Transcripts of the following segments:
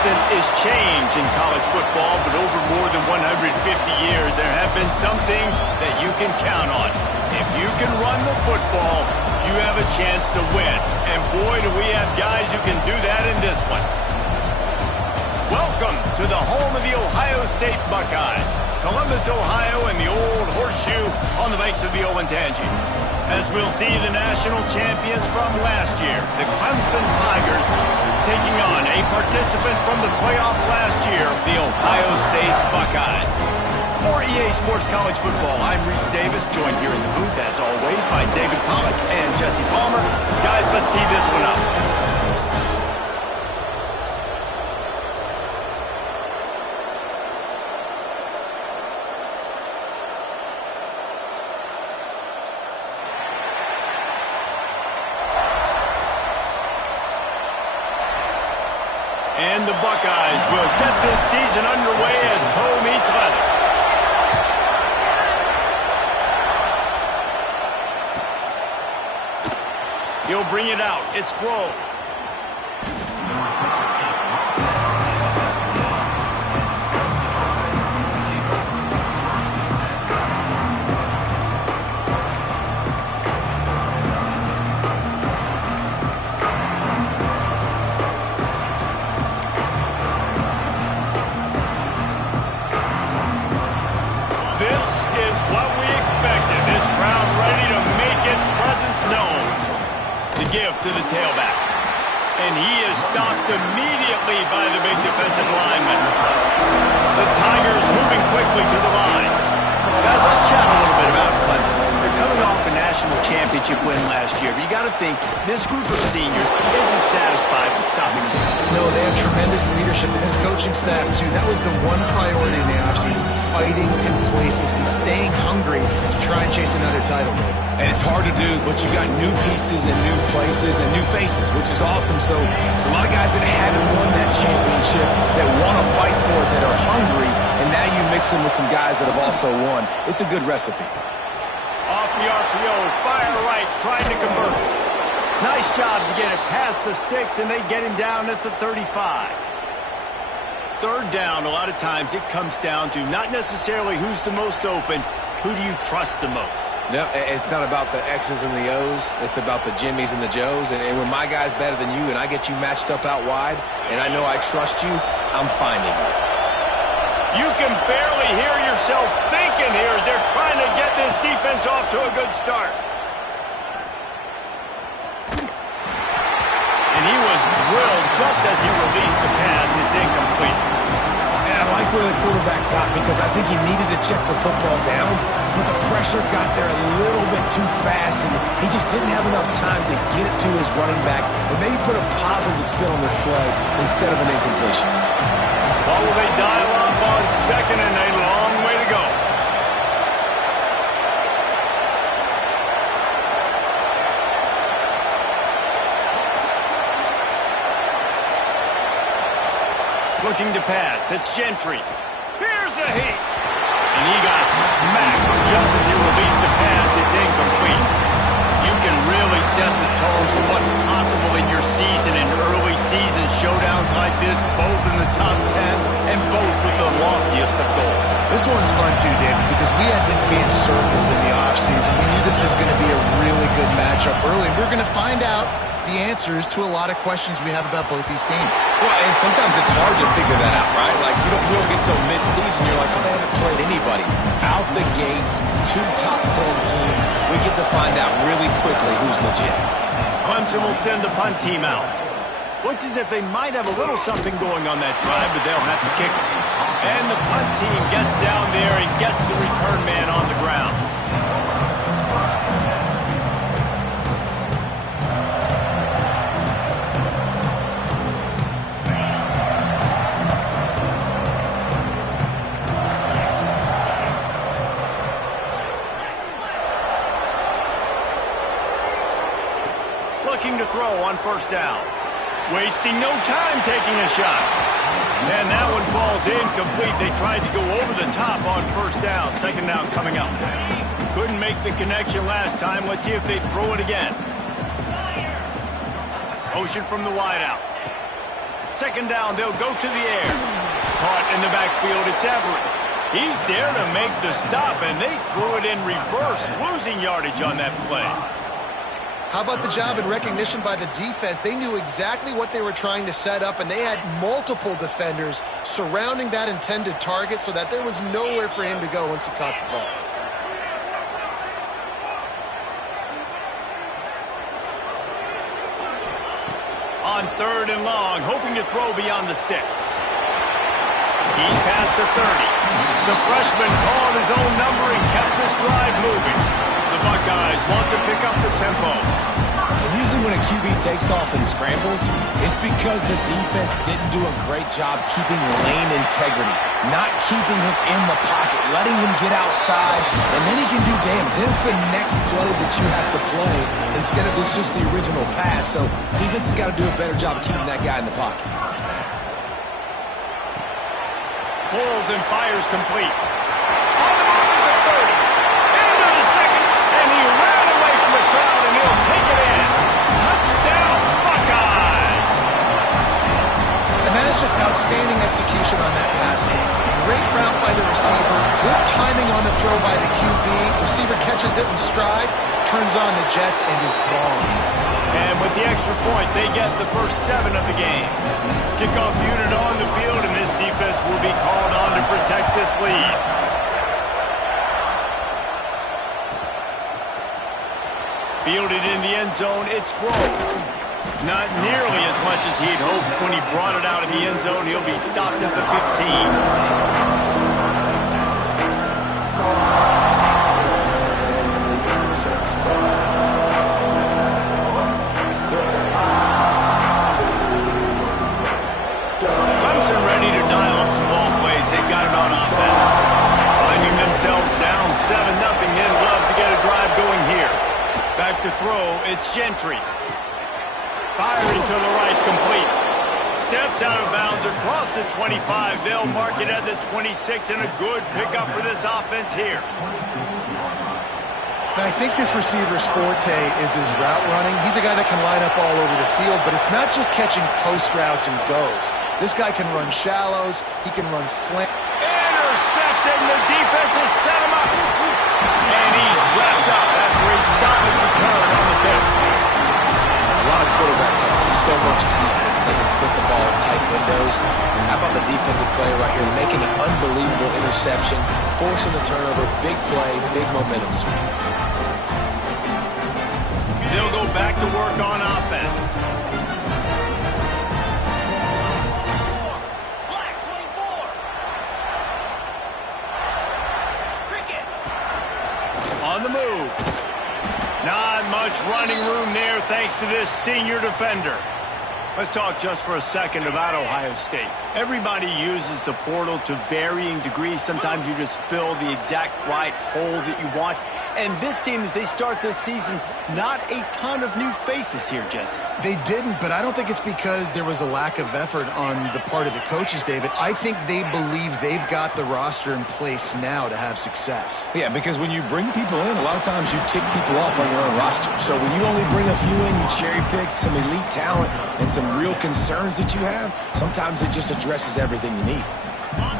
constant is change in college football, but over more than 150 years, there have been some things that you can count on. If you can run the football, you have a chance to win. And boy, do we have guys who can do that in this one. Welcome to the home of the Ohio State Buckeyes. Columbus, Ohio, and the old horseshoe on the banks of the Olentangy. As we'll see the national champions from last year, the Clemson Tigers, taking on a participant from the playoff last year, the Ohio State Buckeyes. For EA Sports College Football, I'm Reese Davis, joined here in the booth, as always, by David Pollack and Jesse Palmer. Guys, let's tee this one up. And the Buckeyes will get this season underway as toe meets leather. He'll bring it out. It's Grove. Give to the tailback. And he is stopped immediately by the big defensive lineman. The Tigers moving quickly to the line. Guys, let's chat a little bit about Clemson. They're coming off a national championship win last year, but you got to think this group of seniors isn't satisfied with stopping them. No, they have tremendous leadership in this coaching staff, too. That was the one priority in the offseason, fighting complacency, staying hungry to try and chase another title. And it's hard to do, but you got new pieces and new places and new faces, which is awesome. So it's a lot of guys that haven't won that championship that want to fight for it, that are hungry, and now you mix them with some guys that have also won. It's a good recipe. Off the RPO, fire right, trying to convert. Nice job to get it past the sticks, and they get him down at the 35. Third down, a lot of times it comes down to not necessarily who's the most open, who do you trust the most? No, it's not about the X's and the O's. It's about the Jimmys and the Joes. And when my guy's better than you and I get you matched up out wide and I know I trust you, I'm finding you. You can barely hear yourself thinking here as they're trying to get this defense off to a good start. And he was drilled just as he released the pass. It's incomplete. I like where the quarterback got because I think he needed to check the football down, but the pressure got there a little bit too fast, and he just didn't have enough time to get it to his running back and maybe put a positive spin on this play instead of an incompletion. What will they dial up on second and a long way to go? Looking to pass. It's Gentry. Here's a heat. And he got smacked just as he released the pass. It's incomplete. You can really set the tone for what's possible in your season in early season showdowns like this, both in the top 10 and both with the loftiest of goals. This one's fun too, David, because we had this game circled in the offseason. We knew this was going to be a really good matchup early. We're going to find out the answers to a lot of questions we have about both these teams. Well, and sometimes it's hard to figure that out, right? Like, you don't get till mid-season, you're like, well, they haven't played anybody. Out the gates, 2 top 10 teams, we get to find out really quickly who's legit. Clemson will send the punt team out. Looks as if they might have a little something going on that drive, but they'll have to kick it. And the punt team gets down there and gets the return man on the ground. Looking to throw on first down. Wasting no time taking a shot. And that one falls incomplete. They tried to go over the top on first down. Second down coming up. Couldn't make the connection last time. Let's see if they throw it again. Motion from the wideout. second down, they'll go to the air. Caught in the backfield, it's Everett. He's there to make the stop, and they threw it in reverse, losing yardage on that play. How about the job and recognition by the defense? They knew exactly what they were trying to set up, and they had multiple defenders surrounding that intended target so that there was nowhere for him to go once he caught the ball. On 3rd and long, hoping to throw beyond the sticks. He's past the 30. The freshman called his own number and kept this drive moving. The Buckeyes want to pick up the tempo. Usually when a QB takes off and scrambles, it's because the defense didn't do a great job keeping lane integrity, not keeping him in the pocket, letting him get outside, and then he can do damage. Then it's the next play that you have to play instead of this just the original pass. So defense has got to do a better job of keeping that guy in the pocket. Pulls and fires complete. On the move at the 30. Into the second, and he ran away from the crowd, and he'll take it in. Touchdown, Buckeyes! And that is just outstanding execution on that pass. Great route by the receiver. Good timing on the throw by the QB. Receiver catches it in stride, turns on the jets, and is gone. And with the extra point, they get the first 7 of the game. Kickoff unit on the field, and this defense will be called on to protect this lead. Fielded in the end zone, it's Grove. Not nearly as much as he'd hoped when he brought it out in the end zone. He'll be stopped at the 15. Clemson ready to dial up some ball plays. They've got it on offense. Finding themselves down 7-0, they'd love to get a drive going here. Back to throw, it's Gentry. Firing to the right, complete. Steps out of bounds across the 25. They'll mark it at the 26, and a good pickup for this offense here. And I think this receiver's forte is his route running. He's a guy that can line up all over the field, but it's not just catching post routes and goes. This guy can run shallows. He can run slant. Intercepted, and the defense has set him up. And he's wrapped up after a solid return on the pick. A lot of quarterbacks have so much confidence that they can fit the ball in tight windows. How about the defensive player right here making an unbelievable interception, forcing the turnover, big play, big momentum swing. They'll go back to work on offense. On the move. Not much running room there thanks to this senior defender. Let's talk just for a second about Ohio State. Everybody uses the portal to varying degrees. Sometimes you just fill the exact right hole that you want. And this team, as they start this season, not a ton of new faces here, Jesse. They didn't, but I don't think it's because there was a lack of effort on the part of the coaches, David. I think they believe they've got the roster in place now to have success. Yeah, because when you bring people in, a lot of times you tick people off on your own roster. So when you only bring a few in, you cherry pick some elite talent and some real concerns that you have, sometimes it just addresses everything you need.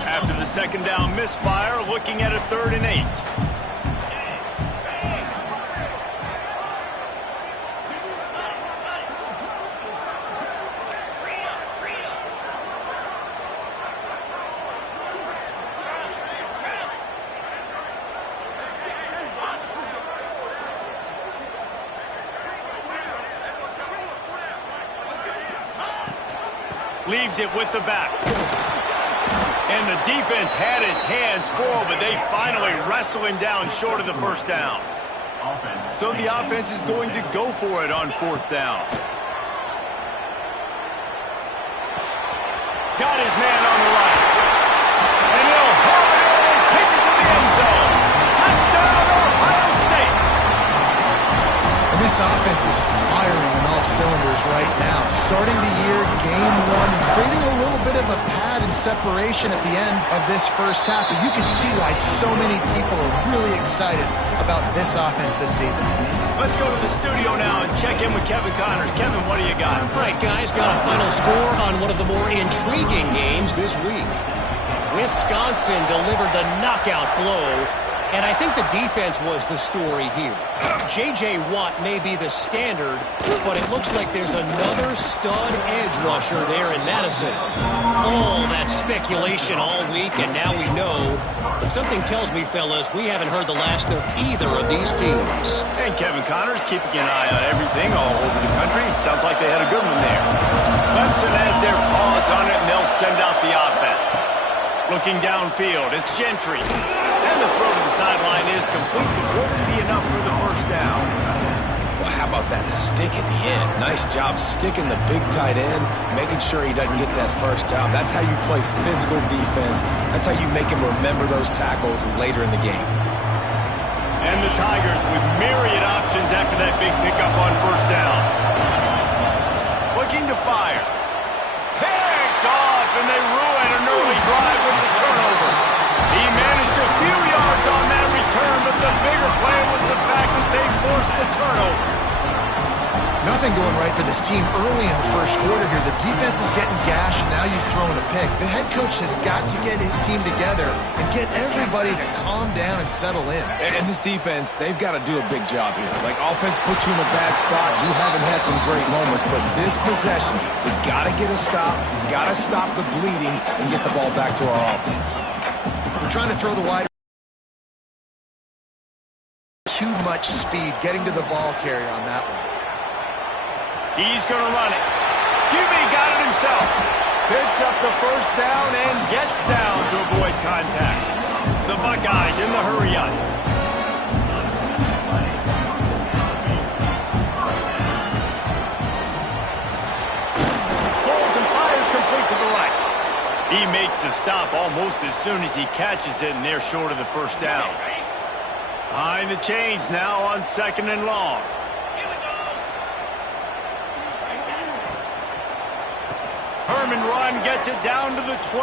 After the second down misfire, looking at a 3rd and 8. Leaves it with the back. And the defense had his hands full, but they finally wrestle him down short of the first down. So the offense is going to go for it on 4th down. Got his man on the right. And he'll haul it in and take it to the end zone. Touchdown, Ohio State. And this offense is firing on all cylinders right now. Starting the year, game one, creating a little bit of a pad and separation at the end of this first half. But you can see why so many people are really excited about this offense this season. Let's go to the studio now and check in with Kevin Connors. Kevin, what do you got? All right, guys, got a final score on one of the more intriguing games this week. Wisconsin delivered the knockout blow, and I think the defense was the story here. J.J. Watt may be the standard, but it looks like there's another stud edge rusher there in Madison. All that speculation all week, and now we know. Something tells me, fellas, we haven't heard the last of either of these teams. And Kevin Connors keeping an eye on everything all over the country. Sounds like they had a good one there. Clemson has their paws on it, and they'll send out the offense. Looking downfield, it's Gentry. And the throw to the sideline is complete, but won't be enough for the first down. Well, how about that stick at the end? Nice job sticking the big tight end, making sure he doesn't get that first down. That's how you play physical defense. That's how you make him remember those tackles later in the game. And the Tigers with myriad options after that big pickup on first down. Looking to fire. Picked off, and they ruin an early drive with the turnover. He managed a few yards on that return, but the bigger play was the fact that they forced the turnover. Nothing going right for this team early in the first quarter here. The defense is getting gashed, and now you've thrown a pick. The head coach has got to get his team together and get everybody to calm down and settle in. And this defense, they've got to do a big job here. Like, offense puts you in a bad spot. You haven't had some great moments, but this possession, we got to get a stop, got to stop the bleeding, and get the ball back to our offense. We're trying to throw the wide. Too much speed getting to the ball carrier on that one. He's going to run it. QB got it himself. Picks up the first down and gets down to avoid contact. The Buckeyes in the hurry-up. Holds and fires complete to the right. He makes the stop almost as soon as he catches it, and they're short of the first down. Behind the chains now on 2nd and long. Herman run gets it down to the 12.